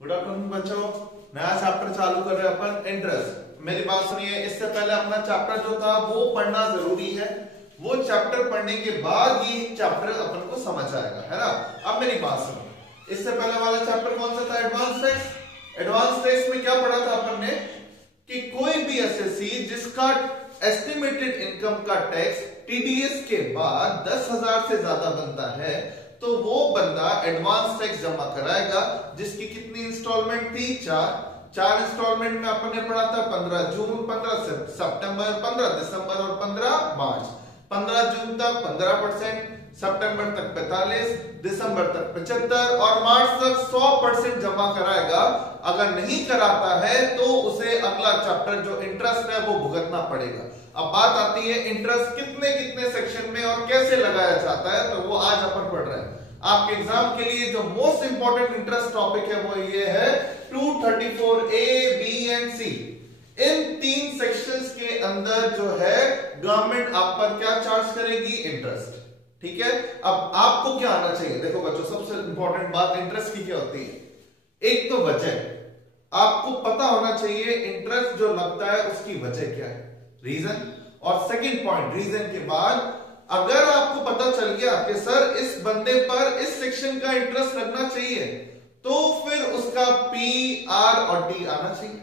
Good afternoon बच्चों, नया chapter चालू कर रहे हैं अपन इंटरेस्ट। मेरी बात सुनिए, इससे पहले अपना चैप्टर जो था वो पढ़ना जरूरी है। वो चैप्टर पढ़ने के बाद ये चैप्टर अपन को समझ आएगा, है ना। अब मेरी बात सुनो, इससे पहले वाला चैप्टर कौन सा था? Advance tax. एडवांस टैक्स में क्या पढ़ा था अपन ने कि कोई भी एसएससी जिसका एस्टिमेटेड इनकम का टैक्स टीडीएस के बाद 10,000 से ज्यादा बनता है तो वो बंदा एडवांस टैक्स जमा कराएगा, जिसकी कितनी इंस्टॉलमेंट थी? चार इंस्टॉलमेंट में अपन ने पढ़ा था 15 जून, 15 सितंबर, 15 दिसंबर और 15 मार्च। 15 जून तक 15%, सितंबर तक 45%, दिसंबर तक 75% और मार्च तक 100% जमा कराएगा। अगर नहीं कराता है तो उसे अगला चैप्टर जो इंटरेस्ट है वो भुगतना पड़ेगा। अब बात आती है इंटरेस्ट कितने कितने सेक्शन में और कैसे लगाया जाता है, तो वो आज अपन पढ़ रहे हैं। आपके एग्जाम के लिए जो मोस्ट इंपॉर्टेंट इंटरेस्ट टॉपिक है वो ये है 234A, B एंड C। इन तीन सेक्शंस के अंदर जो है गवर्नमेंट आप पर क्या चार्ज करेगी? इंटरेस्ट। ठीक है, अब आपको क्या आना चाहिए? देखो बच्चों, सबसे इंपॉर्टेंट बात इंटरेस्ट की क्या होती है? एक तो वजह, आपको पता होना चाहिए इंटरेस्ट जो लगता है उसकी वजह क्या है, रीजन। और सेकंड पॉइंट, रीजन के बाद अगर आपको पता चल गया कि सर इस बंदे पर इस सेक्शन का इंटरेस्ट लगना चाहिए, तो फिर उसका पी, आर और टी आना चाहिए।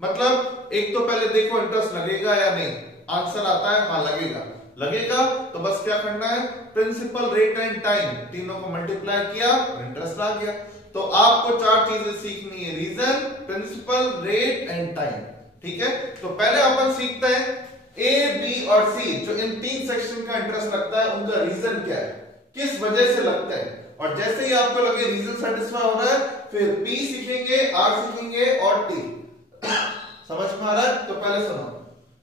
मतलब एक तो पहले देखो इंटरेस्ट लगेगा या नहीं। आंसर आता है हाँ लगेगा। लगेगा तो बस क्या करना है? प्रिंसिपल, रेट एंड टाइम तीनों को मल्टीप्लाई किया और इंटरेस्ट आ गया। तो आपको चार चीजें सीखनी है, reason, principal, rate and time. ठीक है, तो पहले अपन सीखते हैं ए, बी और सी जो इन तीन सेक्शन का इंटरेस्ट लगता है उनका रीजन क्या है, किस वजह से लगता है। और जैसे ही आपको लगे रीजन सेटिस्फाई हो रहा है, फिर पी सीखेंगे, आर सीखेंगे और टी। समझ में आ रहा है? तो पहले सुनो,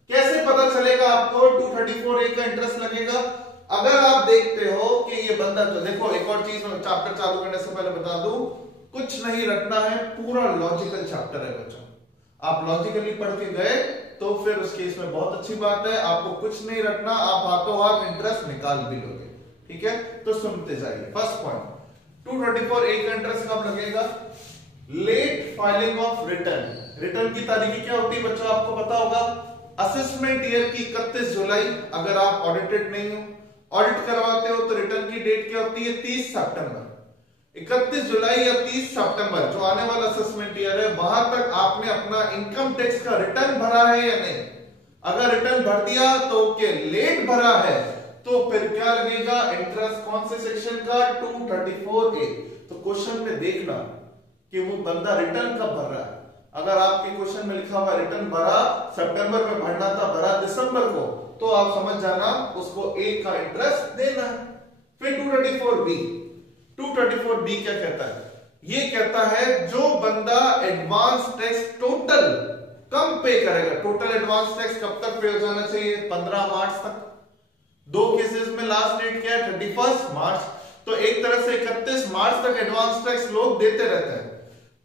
कैसे पता चलेगा आपको 234A का इंटरेस्ट लगेगा? अगर आप देखते हो कि ये बंदा, तो देखो एक और चीज मैं चैप्टर चालू करने से पहले बता दूं, कुछ नहीं रखना है, पूरा लॉजिकल चैप्टर है बच्चों। आप लॉजिकली पढ़ के गए तो फिर उस केस में बहुत अच्छी बात है, आपको कुछ नहीं रखना, आप हाथों हाथ इंटरेस्ट निकाल भी लोगे। ठीक है, तो सुनते जाइए। फर्स्ट पॉइंट, 234A का इंटरेस्ट कब लगेगा? Late filing of return. Return की तारीख क्या होती है बच्चों? आपको पता होगा, असेसमेंट ईयर की 31 जुलाई। अगर आप ऑडिटेड नहीं हो, ऑडिट करवाते हो, तो रिटर्न की डेट क्या होती है? 30 सितंबर। 31 जुलाई या 30 सितंबर जो आने वाला असेसमेंट ईयर है, वहां तक आपने अपना इनकम टैक्स का रिटर्न भरा है या नहीं? अगर रिटर्न भर दिया तो ओके, लेट भरा है तो फिर क्या लगेगा? इंटरेस्ट कौन से सेक्शन का? 234A। तो क्वेश्चन में देखना कि वो बंदा रिटर्न कब भर रहा है। अगर आपके क्वेश्चन में लिखा हुआ रिटर्न भरा सितंबर में भरना था, भरा दिसंबर को, तो आप समझ जाना उसको A का इंटरेस्ट देना है। फिर 234B। 234B क्या कहता है? ये कहता है जो बंदा एडवांस टैक्स टोटल कम पे करेगा। टोटल एडवांस टैक्स कब तक पे हो जाना चाहिए? 15 मार्च तक। दो केसेस में लास्ट डेट क्या है? 31 मार्च। तो एक तरह से 31 मार्च तक एडवांस टैक्स लोग देते रहते हैं।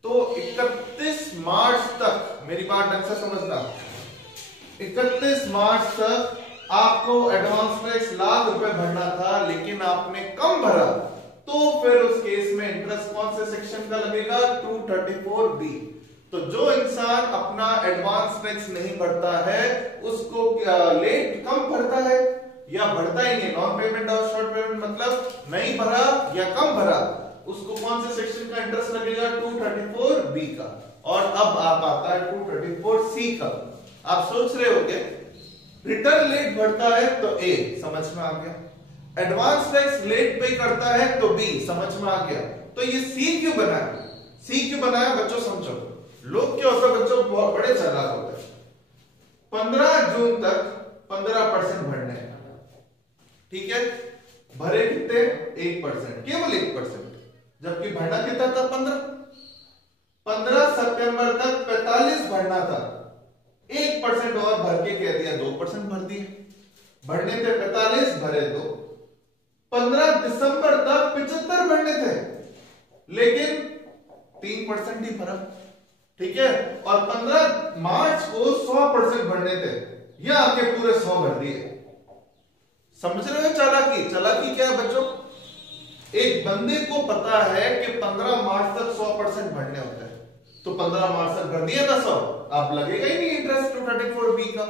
तो 31 मार्च तक, मेरी बात ढंग से समझना, 31 मार्च तक आपको एडवांस टैक्स ₹1,00,000 भरना था, लेकिन आपने कम भरा, तो फिर उस केस में इंटरेस्ट कौन से सेक्शन का लगेगा? 234B। तो जो इंसान अपना एडवांस टैक्स नहीं भरता है, उसको लेट कम भरता है या भरता ही नहीं, नॉन पेमेंट और शॉर्ट पेमेंट, मतलब नहीं भरा या कम भरा, उसको कौन से सेक्शन का इंटरेस्ट लगेगा? 234B का। और अब आप आता है 234C का। आप सोच रहे होंगे रिटर्न लेट भरता है तो A, समझ में आ गया। एडवांस टैक्स लेट पे करता है तो B, समझ में आ गया। तो ये C क्यों बनाया? C क्यों बनाया बच्चों? समझो, लोग क्या होता है बच्चों, बहुत बड़े चालाक होते हैं। 15 जून तक 15% भरने हैं, ठीक है, भरे कितने? 1%, केवल 1%, जबकि भरना कितना था? 15 सितंबर तक 45 भरना था, 1% और भर के कह दिया 2% भर दिए। भरने थे 45, भरे 2। 15 दिसंबर तक 75 भरने थे, लेकिन 3% ही भरा। ठीक है, और 15 मार्च को 100% भरने थे, यह आके पूरे 100 भर दिए। समझ रहे हो चालाकी? चालाकी क्या है बच्चों? एक बंदे को पता है कि 15 मार्च तक 100% भरने होते हैं, तो 15 मार्च तक भर दिया ना 100, अब लगेगा ही नहीं इंटरेस्ट 234B का।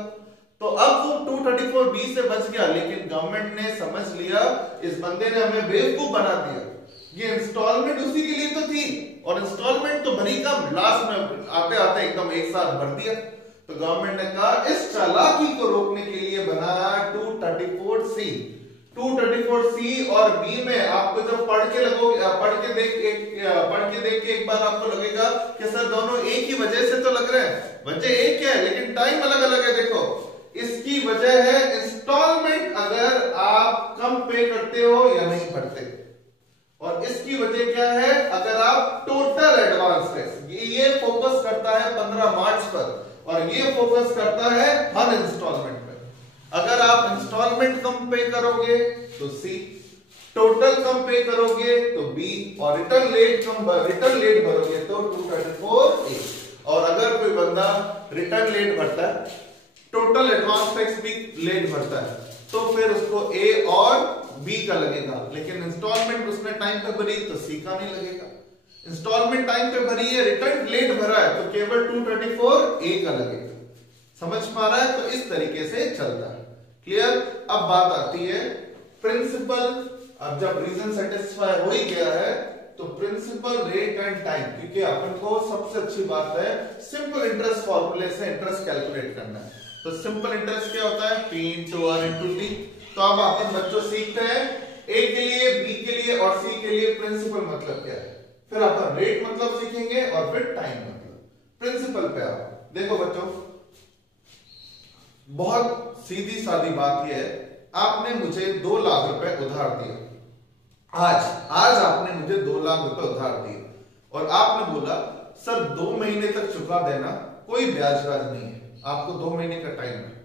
तो अब वो 234B से बच गया, लेकिन गवर्नमेंट ने समझ लिया इस बंदे ने हमें बेवकूफ बना दिया, ये इंस्टॉलमेंट उसी के लिए तो थी और इंस्टॉलमेंट तो भरी कम, लास्ट में आते आते एकदम एक साथ भर दिया। तो गवर्नमेंट ने कहा इस चालाकी को रोकने के लिए बनाया 234C। 234C और B में आपको जब पढ़ के देख के एक बार आपको लगेगा कि सर दोनों एक ही वजह से तो लग रहे हैं, वजह एक है लेकिन टाइम अलग अलग है। देखो इसकी वजह है इंस्टॉलमेंट अगर आप कम पे करते हो या नहीं भरते, और इसकी वजह क्या है अगर आप टोटल एडवांस टैक्स। ये फोकस करता है 15 मार्च पर और ये फोकस करता है हर इंस्टॉलमेंट पर। अगर आप इंस्टॉलमेंट कम पे करोगे तो C, टोटल कम पे करोगे तो B, और रिटर्न लेट भरोगे तो 234A। और अगर कोई बंदा रिटर्न लेट भरता है, टोटल एडवांस टैक्स भी लेट भरता है, तो फिर उसको A और B का लगेगा, लेकिन इंस्टॉलमेंट उसने टाइम पे भरी तो C का नहीं लगेगा। इंस्टॉलमेंट टाइम पे भरी है, रिटर्न लेट भरा है, तो केवल 234A का लगेगा। समझ पा रहा है? तो इस तरीके से चलता है। क्लियर? अब बात आती है प्रिंसिपल। अब जब रीजन सेटिस्फाई हो ही गया है तो प्रिंसिपल, रेट एंड टाइम, क्योंकि अपन को सबसे अच्छी बात है सिंपल इंटरेस्ट फॉर्मूले से इंटरेस्ट कैलकुलेट करना है। तो सिंपल इंटरेस्ट क्या होता है? P into R into T। तो अब अपन बच्चों सीखते हैं A के लिए, B के लिए और C के लिए प्रिंसिपल मतलब क्या है, फिर अपन रेट मतलब सीखेंगे और फिर टाइम मतलब। प्रिंसिपल पे आप देखो बच्चों, बहुत सीधी सादी बात यह है, आपने मुझे 2 लाख रुपए उधार दिया। आज आपने मुझे 2 लाख रुपए उधार दिए और आपने बोला सर 2 महीने तक चुका देना, कोई ब्याज नहीं है, आपको 2 महीने का टाइम है।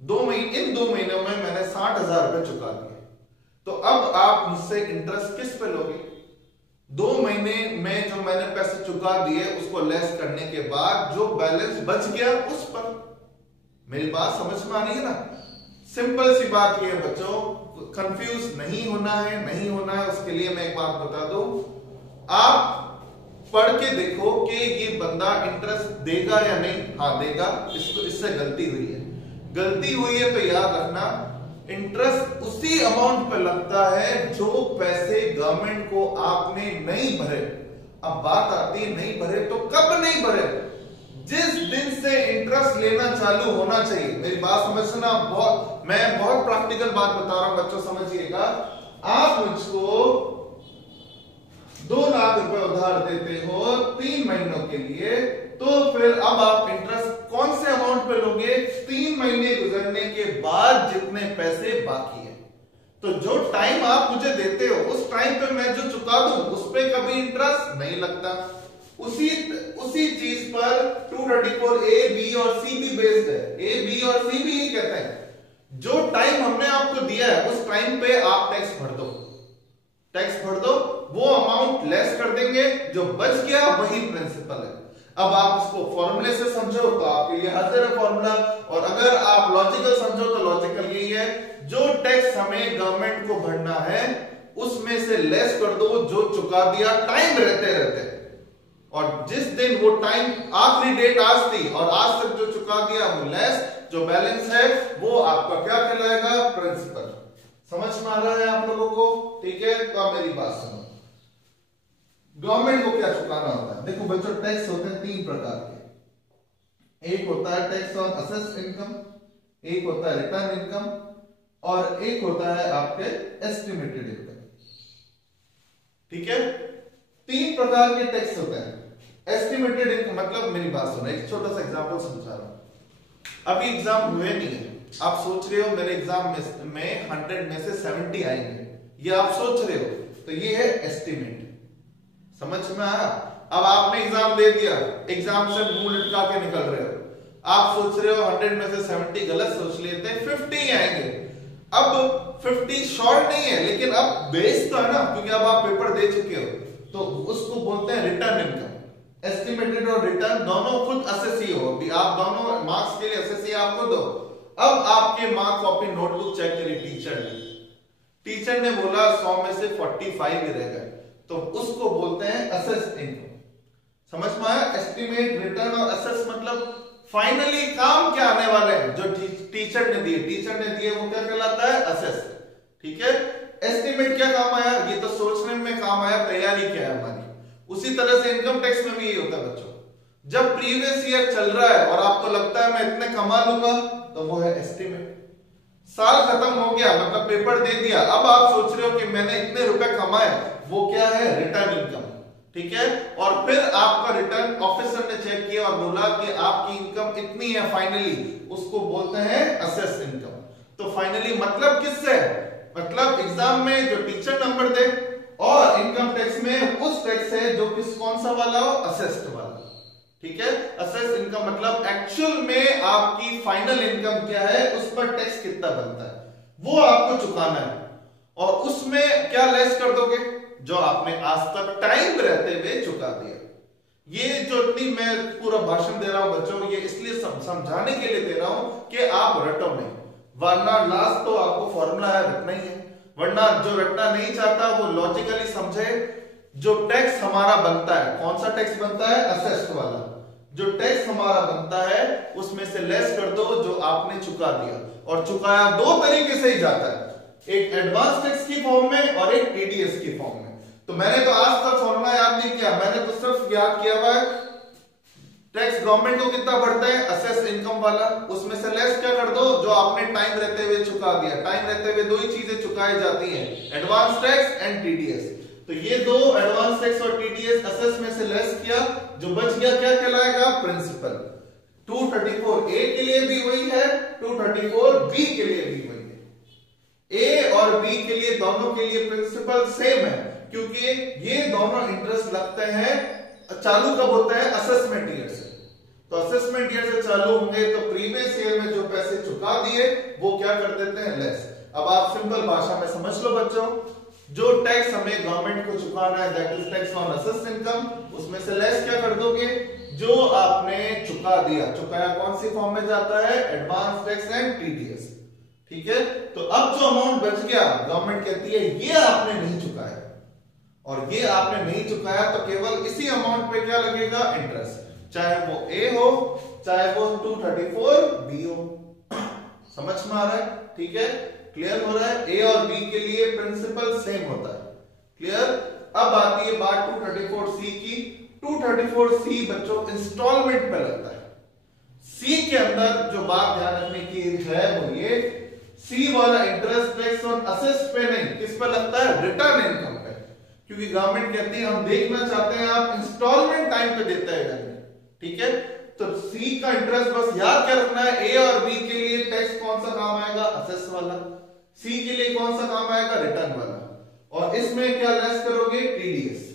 इन 2 महीनों में मैंने 60,000 रुपए चुका दिए, तो अब आप मुझसे इंटरेस्ट किस पे लोगे? 2 महीने में जो मैंने पैसे चुका दिए उसको लेस करने के बाद जो बैलेंस बच गया उस पर। मेरी बात समझ में आ रही है ना? सिंपल सी बात ये है बच्चों, कंफ्यूज नहीं होना है। उसके लिए मैं एक बात बता दूं, आप पढ़ के देखो कि ये बंदा इंटरेस्ट देगा या नहीं। हाँ देगा, इससे गलती हुई है तो याद रखना इंटरेस्ट उसी अमाउंट पर लगता है जो पैसे गवर्नमेंट को आपने नहीं भरे। अब बात आती है नहीं भरे तो कब नहीं भरे? जिस दिन से इंटरेस्ट लेना चालू होना चाहिए। मेरी बात समझना, मैं बहुत प्रैक्टिकल बात बता रहा हूं बच्चों, समझिएगा। आप मुझको 2 लाख रुपए उधार देते हो 3 महीनों के लिए, तो फिर अब आप इंटरेस्ट कौन से अमाउंट पे लोगे? 3 महीने गुजरने के बाद जितने पैसे बाकी है। तो जो टाइम आप मुझे देते हो उस टाइम पे मैं जो चुका दूं उस पे कभी इंटरेस्ट नहीं लगता। उसी चीज पर 234A, B और C भी बेस्ड है। A, B और C भी यही कहते हैं जो टाइम हमने आपको दिया है उस टाइम पे आप टैक्स भर दो, वो अमाउंट लेस कर देंगे, जो बच गया वही प्रिंसिपल है। अब आप इसको फॉर्मूले से समझो तो आपके लिए हाजिर है फॉर्मूला, और अगर आप लॉजिकल समझो तो लॉजिकल यही है, जो टैक्स हमें गवर्नमेंट को भरना है उसमें से लेस कर दो जो चुका दिया टाइम रहते, और जिस दिन वो टाइम आखिरी डेट आज थी और आज तक जो चुका दिया वो लेस, जो बैलेंस है वो आपका क्या कहलाएगा? प्रिंसिपल। समझ में आ रहा है आप लोगों को? ठीक है, तो आप मेरी बात सुनो। गवर्नमेंट को क्या चुकाना होता है? देखो बच्चों, टैक्स होते हैं 3 प्रकार के। एक होता है टैक्स ऑन असेस्ड इनकम, एक होता है रिटर्न इनकम, और एक होता है आपके एस्टिमेटेड इनकम। ठीक है, 3 प्रकार के टैक्स होते हैं। एस्टिमेटेड इनकम मतलब, मेरी बात सुनो, एक छोटा सा एग्जांपल समझा रहा हूं। अभी एग्जाम हुए नहीं है, आप सोच रहे हो मेरे एग्जाम में 100 में से 70 आएंगे, ये आप सोच रहे हो, तो ये है एस्टिमेट। समझ में आया? अब आपने एग्जाम दे दिया, एग्जाम से मुंह लटका के निकल रहे हो, आप सोच रहे हो 100 में से 70 गलत सोच लिए थे, 50 आएंगे। अब 50 शॉर्ट नहीं है, लेकिन अब बेस तो है ना, क्योंकि अब आप पेपर दे चुके हो, तो उसको बोलते हैं रिटर्न इनकम। एस्टिमेटेड और रिटर्न दोनों खुद असेसी हो, अभी आप दोनों मार्क्स के लिए असेसी आपको दो। अब आपके मार्क कॉपी नोटबुक चेक करी टीचर ने बोला 100 में से 45 ही रह गए, तो उसको बोलते हैं असेस्ड इनकम। समझ में आया? एस्टिमेट, रिटर्न और असेस मतलब फाइनली काम क्या आने वाले हैं जो टीचर ने दिए वो क्या कहलाता है? असेस। ठीक है, एस्टिमेट क्या काम आया? ये तो सोचने में काम आया, तैयारी क्या है हमारी। उसी तरह से इनकम टैक्स में भी यही होता है बच्चों, जब प्रीवियस ईयर चल रहा है और आपको लगता है मैं इतने कमा लूंगा, तो वो है एस्टिमेट। साल खत्म हो गया, मतलब पेपर दे दिया, अब आप सोच रहे हो कि मैंने इतने रुपए कमाए, वो क्या है? Return income. ठीक है, और फिर आपका रिटर्न ऑफिसर ने चेक किया और बोला कि आपकी इनकम इतनी है फाइनली, उसको बोलते हैं असेस इनकम। तो फाइनली मतलब किससे? मतलब एग्जाम में जो टीचर नंबर दे, और इनकम टैक्स में उस टैक्स है जो कौन सा वाला हो? असेस्ड वाला। ठीक है, असेस इनकम मतलब एक्चुअल में आपकी फाइनल इनकम क्या है, उस पर टैक्स कितना बनता है वो आपको चुकाना है। और उसमें क्या लेस कर दोगे? जो आपने आज तक टाइम रहते हुए चुका दिया। ये जो इतनी मैं पूरा भाषण दे रहा हूं बच्चों, ये इसलिए समझाने के लिए दे रहा हूं कि आप रटो नहीं, वरना लास्ट तो आपको फॉर्मूला है रटना ही है। वरना जो रटना नहीं चाहता वो लॉजिकली समझे, जो टैक्स हमारा बनता है, कौन सा टैक्स बनता है? असेस्ड वाला। जो टैक्स हमारा बनता है उसमें से लेस कर दो जो आपने चुका दिया। और चुकाया दो तरीके से ही जाता है, एक एडवांस टैक्स की फॉर्म में और एक टीडीएस की फॉर्म में। तो मैंने तो आज तक फॉर्मूला याद नहीं किया, मैंने तो सिर्फ याद किया हुआ है टैक्स गवर्नमेंट को कितना बढ़ता है, असेस इनकम वाला, उसमें से लेस क्या कर दो जो आपने टाइम रहते हुए चुका दिया। टाइम रहते हुए दो ही चीजें चुकाई जाती हैं, एडवांस टैक्स एंड टीडीएस। तो ये दो एडवांस टैक्स और टीडीएस असेस में से लेस किया, जो बच गया क्या कहलाएगा? प्रिंसिपल। 234A के लिए भी वही है, 234B के लिए भी वही है। A और B के लिए दोनों के लिए प्रिंसिपल सेम है, क्योंकि ये दोनों इंटरेस्ट लगते हैं, चालू कब होता है? असेसमेंट ईयर से। तो असेसमेंट ईयर से चालू होंगे तो प्रीवियस ईयर में जो पैसे चुका दिए वो क्या कर देते हैं? लेस। अब आप सिंपल भाषा में समझ लो बच्चों, जो टैक्स हमें गवर्नमेंट को चुकाना है that is tax on assessed income, उसमें से लेस क्या कर दोगे? जो आपने चुका दिया। चुकाया कौन सी फॉर्म में जाता है? Advance tax and TDS. ठीक है, तो अब जो अमाउंट बच गया गवर्नमेंट कहती है ये आपने नहीं चुकाया, और ये आपने नहीं चुकाया तो केवल इसी अमाउंट पे क्या लगेगा? इंटरेस्ट, चाहे वो ए हो चाहे वो 234B हो। समझ में आ रहा है? ठीक है, क्लियर हो रहा है? ए और बी के लिए प्रिंसिपल सेम होता है। क्लियर? अब आती है बात 234C की। 234C बच्चों इंस्टॉलमेंट पे लगता है। सी के अंदर जो बात ध्यान रखने की है वो ये, सी वाला इंटरेस्ट टैक्स ऑन असेस्ड पे नहीं, किस पे लगता है? रिटर्न इनकम पे। क्योंकि गवर्नमेंट कहती है हम देखना चाहते हैं आप इंस्टॉलमेंट टाइम पे देते हैं। ठीक है, तो सी का इंटरेस्ट बस याद क्या रखना है, ए और बी के लिए टैक्स कौन सा काम आएगा? असेस वाला। सी के लिए कौन सा काम आएगा? रिटर्न वाला। और इसमें क्या लेस करोगे? टीडीएस।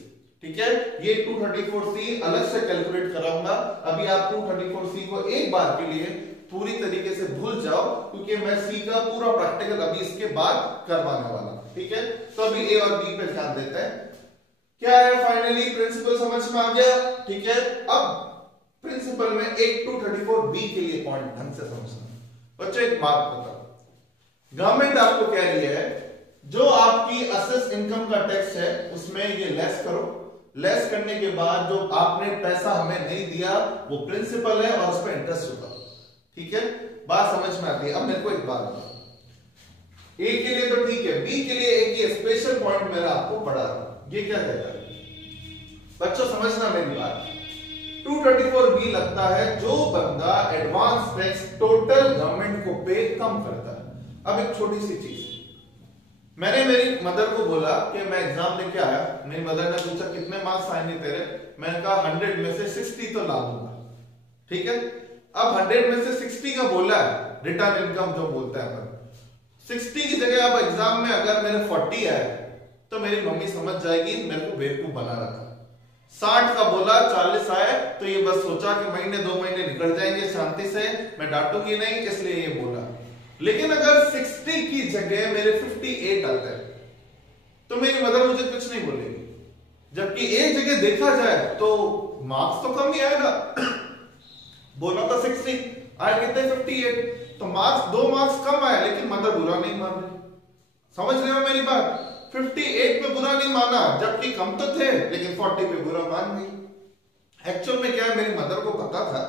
ठीक है, ये 234C अलग से कैलकुलेट कराऊंगा। अभी आप 234C को एक बार के लिए पूरी तरीके से भूल जाओ, क्योंकि मैं सी का पूरा प्रैक्टिकल अभी इसके बाद करवाने वाला। ठीक है, तो अभी ए और बी पे ध्यान देते हैं। क्या है फाइनली? प्रिंसिपल समझ में आ गया। ठीक है, अब प्रिंसिपल में एक 234B के लिए पॉइंट ढंग से समझना। बच्चों एक बात बताओ, गवर्नमेंट आपको कह रही है जो आपकी असेस इनकम का टैक्स है उसमें ये लेस करो। लेस करने के बाद जो आपने पैसा हमें नहीं दिया वो प्रिंसिपल है और उस पर इंटरेस्ट होगा। ठीक है, बात समझ में आती है? अब मेरे को एक बात बताओ, ए के लिए तो ठीक है, बी के लिए एक ये स्पेशल पॉइंट मेरा आपको पढ़ा रहा हूं। ये क्या कहता है बच्चों, समझना मेरी बात। 234B लगता है जो बंदा एडवांस टैक्स टोटल गवर्नमेंट को पे कम करता है। अब एक छोटी सी चीज, मैंने मेरी मदर को बोला कि मैं एग्जाम लेके आया, मेरी मदर ने पूछा कितने मार्क्स आएंगे तेरे, मैंने कहा 100 में से 60 तो ला दूंगा। ठीक है, अब 100 में से 60 का बोला है, रिटर्न इनकम जो बोलता है, 60 की जगह अब एग्जाम में अगर मेरे 40 आए तो मेरी मम्मी समझ जाएगी मेरे को बेवकूफ बना रखा। 60 का बोला, 40 आए तो ये बस सोचा कि महीने 2 महीने निकल जाएंगे शांति से, मैं डांटूंगी नहीं, इसलिए ये बोला। लेकिन अगर 60 की जगह मेरे 58 आते हैं तो मेरी मदर मुझे कुछ नहीं बोलेगी, जबकि एक जगह देखा जाए तो मार्क्स तो कम ही आएगा। बोला था 60, आए कितने? 58, तो मार्क्स 2 मार्क्स कम आए, लेकिन मदर बुरा नहीं मान रही। समझ रहे हो मेरी बात? 58 पे बुरा नहीं माना, जबकि कम तो थे, लेकिन 40 पे बुरा मान गई। एक्चुअल में क्या है, मेरी मदर को पता था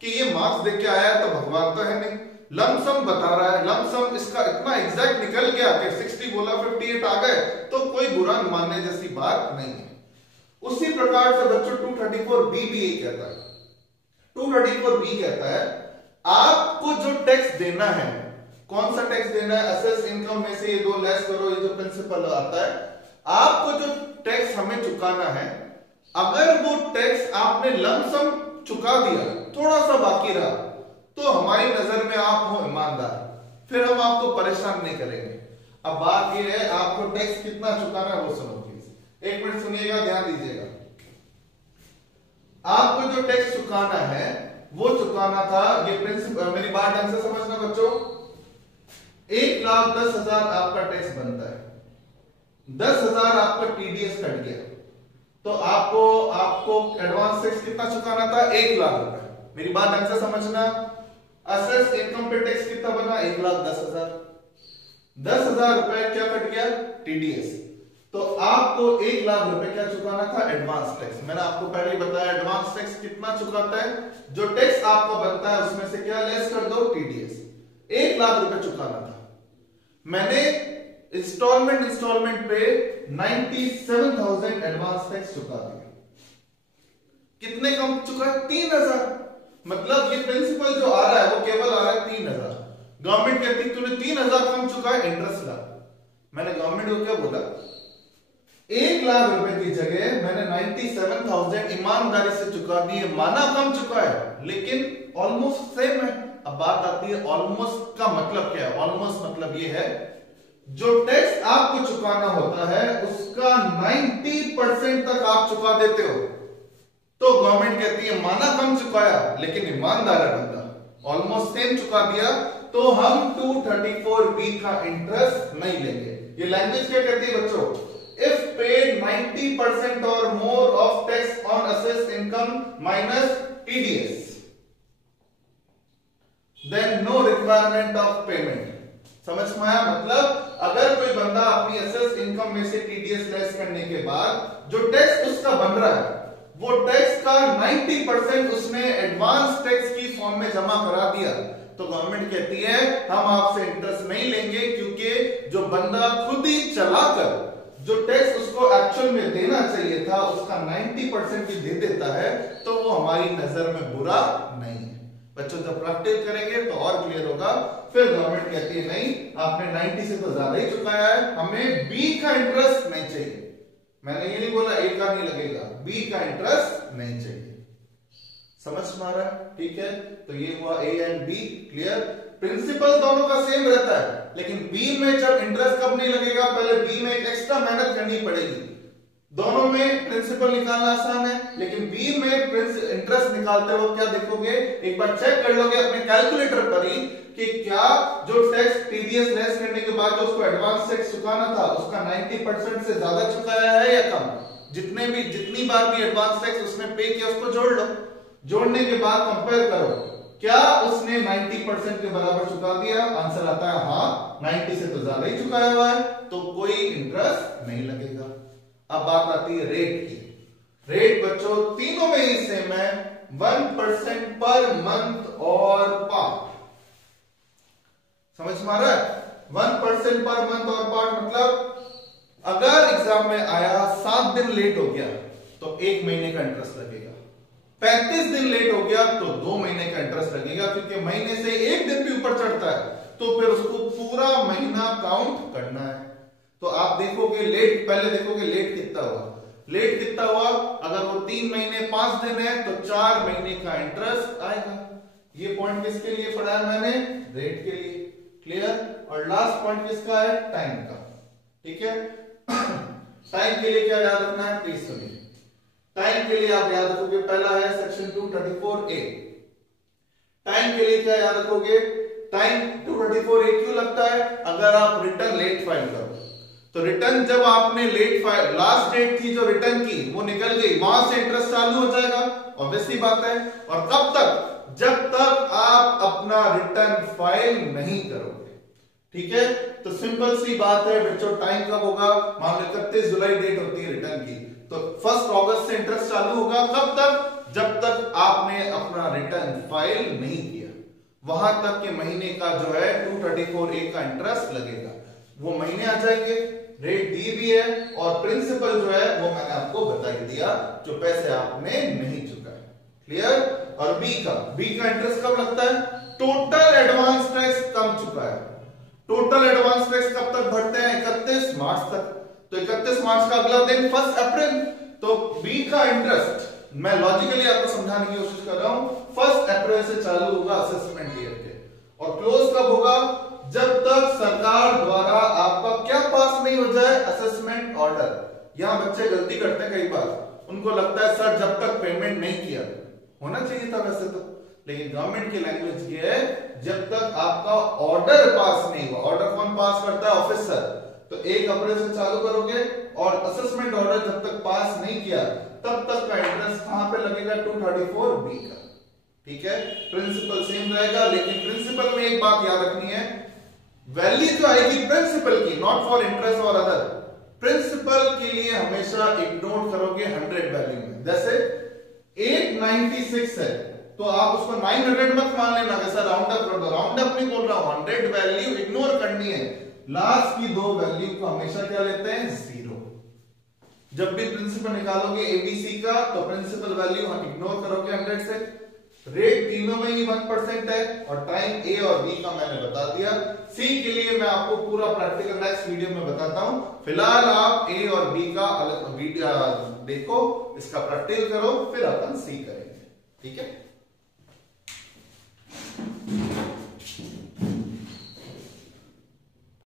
कि ये मार्क्स देख के आया है तो भगवान तो है नहीं, लमसम बता रहा है, लमसम इसका इतना एग्जैक्ट निकल गया कि 60 बोला 58 आ गए, तो कोई बुरा मानने जैसी बात नहीं है। उसी प्रकार से बच्चों 234B भी यही कहता है। 234B कहता है आपको जो टैक्स देना है, कौन सा टैक्स देना है, असेस इनकम में से ये दो लेस करो, ये जो प्रिंसिपल आता है, आपको जो टैक्स हमें चुकाना है, अगर वो टैक्स आपने लमसम चुका दिया, थोड़ा सा बाकी रहा, तो हमारी नजर में आप हो ईमानदार, फिर हम आपको परेशान नहीं करेंगे। अब बात ये है आपको टैक्स कितना चुकाना है वो सुनो प्लीज, एक मिनट सुनिएगा, ध्यान दीजिएगा। आपको जो टैक्स चुकाना है वो चुकाना था, ये प्रिंसिपल, मेरी बात ढंग से समझना बच्चों, 1,10,000 आपका टैक्स बनता है, 10,000 आपका टीडीएस कट गया, तो आपको एडवांस टैक्स कितना चुकाना था, 1,00,000 रुपए। मेरी बात ढंग से समझना, असेस इनकम पे टैक्स कितना बना, 1,10,000, 10,000 रुपए क्या कट गया, टीडीएस, तो आपको 1,00,000 रुपए क्या चुकाना था, एडवांस टैक्स। मैंने आपको पहले ही बताया एडवांस टैक्स कितना चुकाता है, जो टैक्स आपको बनता है उसमें से क्या लेस कर दो, टीडीएस, 1,00,000 रुपए चुकाना था। मैंने इंस्टॉलमेंट पे 97,000 एडवांस टैक्स चुका दिया। कितने कम चुका है, 3,000, मतलब ये प्रिंसिपल जो आ रहा है वो केवल आ रहा है 3,000। गवर्नमेंट कहती है तूने 3,000 कम चुका है, इंटरेस्ट ला। मैंने गवर्नमेंट को क्या बोला, 1,00,000 रुपए की जगह मैंने 97,000 ईमानदारी से चुका दिए, माना कम चुका है लेकिन ऑलमोस्ट सेम है। अब बात आती है ऑलमोस्ट का मतलब क्या है, ऑलमोस्ट मतलब ये है जो टैक्स आपको चुकाना होता है उसका 90% तक आप चुका देते हो, तो गवर्नमेंट कहती है माना कम चुकाया लेकिन ईमानदार है बंदा, ऑलमोस्ट सेम चुका दिया, तो हम 234B का इंटरेस्ट नहीं लेंगे। ये लैंग्वेज क्या कहती है बच्चों, इफ पेड 90% और more of tax on assessed income minus TDS then no requirement of payment. समझ में आया, मतलब अगर कोई बंदा अपनी असेस्ड इनकम में से टीडीएस लेस करने के बाद जो टैक्स उसका बन रहा है वो टैक्स का 90% उसने एडवांस टैक्स की फॉर्म में जमा करा दिया, तो गवर्नमेंट कहती है हम आपसे इंटरेस्ट नहीं लेंगे, क्योंकि जो बंदा खुद ही चलाकर जो टैक्स उसको एक्चुअल में देना चाहिए था उसका 90% भी दे देता है, तो वो हमारी नजर में बुरा नहीं है। बच्चों जब प्रैक्टिस करेंगे तो और क्लियर होगा। फिर गवर्नमेंट कहती है नहीं, आपने 90 से तो ज्यादा ही चुकाया है, हमें बी का इंटरेस्ट नहीं चाहिए। मैंने ये नहीं बोला ए का नहीं लगेगा, बी का इंटरेस्ट नहीं चाहिए। समझ में आ रहा है, ठीक है। तो ये हुआ A and B, clear. Principal दोनों का सेम रहता है, लेकिन बी में जब इंटरेस्ट कब नहीं लगेगा, पहले बी में एक एक्स्ट्रा मेहनत करनी पड़ेगी। दोनों में प्रिंसिपल निकालना आसान है, लेकिन बी में इंटरेस्ट निकालते वक्त क्या देखोगे, एक बार चेक कर लोगे अपने कैलकुलेटर पर ही कि क्या जो टैक्स टीडीएस लेस करने के बाद जो उसको एडवांस टैक्स चुकाना था उसका 90% से ज्यादा चुकाया है या कम। जितनी बार भी एडवांस टैक्स उसने पे किया उसको जोड़ लो, जोड़ने के बाद कंपेयर करो, क्या उसने 90% के बराबर चुका दिया, आंसर आता है हाँ 90 से तो ज्यादा ही चुकाया हुआ है, तो कोई इंटरेस्ट नहीं लगेगा। अब बात आती है रेट की। रेट बच्चों तीनों में ही सेम है, 1% पर मंथ और पार्ट। समझ में आ रहा है, 1% पर मंथ और पार्ट मतलब अगर एग्जाम में आया 7 दिन लेट हो गया तो 1 महीने का इंटरेस्ट लगेगा, 35 दिन लेट हो गया तो 2 महीने का इंटरेस्ट लगेगा, क्योंकि महीने से 1 दिन भी ऊपर चढ़ता है तो फिर उसको पूरा महीना काउंट करना है। तो आप देखोगे लेट, पहले देखोगे लेट कितना हुआ, लेट कितना हुआ, अगर वो 3 महीने 5 दिन है तो 4 महीने का इंटरेस्ट आएगा। ये पॉइंट किसके लिए पढ़ा है मैंने, रेट के लिए, क्लियर। और लास्ट पॉइंट किसका है, टाइम का, ठीक है। टाइम के लिए क्या याद रखना है, प्लीज सुनिए। टाइम के लिए आप याद रखोगे, पहला है सेक्शन 234A। टाइम के लिए क्या याद रखोगे, टाइम 234A क्यों लगता है, अगर आप रिटर्न लेट फाइल करो तो रिटर्न जब आपने लेट फाइल, लास्ट डेट थी जो रिटर्न की वो निकल गई, वहां से इंटरेस्ट चालू हो जाएगा, ऑब्वियस सी बात है। और कब तक, जब तक आप अपना रिटर्न फाइल नहीं करोगे, ठीक है। तो सिंपल सी बात है बच्चों, टाइम कब होगा, मान लो 31 जुलाई डेट होती है रिटर्न की, तो 1 अगस्त से इंटरेस्ट चालू होगा। कब तक? जब तक आपने अपना रिटर्न फाइल नहीं किया, वहां तक के महीने का जो है 234A का इंटरेस्ट लगेगा। वो महीने आ जाएंगे, रेट दी भी है और प्रिंसिपल जो है वो मैंने आपको बता ही दिया, जो पैसे आपने नहीं चुका है। क्लियर? और बी का इंटरेस्ट कब लगता है? टोटल एडवांस टैक्स कम चुका है। टोटल एडवांस टैक्स कब तक भरते हैं? 31 मार्च तक। तो 31 मार्च का अगला दिन 1 अप्रैल। तो बी का इंटरेस्ट मैं लॉजिकली आपको समझाने की कोशिश कर रहा हूं, 1 अप्रैल से चालू होगा असेसमेंट ईयर के, और क्लोज कब होगा? जब तक सरकार द्वारा आपका क्या पास नहीं हो जाए? Assessment order. यहां बच्चे गलती करते हैं कई बार, उनको लगता है सर जब तक पेमेंट नहीं किया, होना चाहिए था वैसे तो, लेकिन गवर्नमेंट की लैंग्वेज ये है जब तक आपका ऑर्डर पास नहीं हुआ। ऑर्डर कौन पास करता है? ऑफिसर। तो 1 अप्रैल से चालू करोगे और असेसमेंट ऑर्डर जब तक पास नहीं किया तब तक का इंटरेस्ट कहां पे लगेगा? 234B का। ठीक है, प्रिंसिपल सेम रहेगा, लेकिन प्रिंसिपल में एक बात याद रखनी है, वैल्यू जो आएगी प्रिंसिपल की, नॉट फॉर इंटरेस्ट और अदर। प्रिंसिपल के लिए हमेशा इग्नोर करोगे 100 वैल्यू में। जैसे 896 है तो आप उसको 900 मत मान लेना, जैसा राउंड अप कर दो। राउंड अप नहीं बोल रहा हूं, 100 वैल्यू इग्नोर करनी है। लास्ट की 2 वैल्यू को हमेशा क्या लेते हैं? 0। जब भी प्रिंसिपल निकालोगे एबीसी का तो प्रिंसिपल वैल्यू हम इग्नोर करोगे 100 से। रेट तीनों में ही 1% है और टाइम ए और बी का मैंने बता दिया। सी के लिए मैं आपको पूरा प्रैक्टिकल नेक्स्ट वीडियो में बताता हूं। फिलहाल आप ए और बी का अलग वीडियो देखो, इसका प्रैक्टिकल करो, फिर अपन सी करेंगे। ठीक है।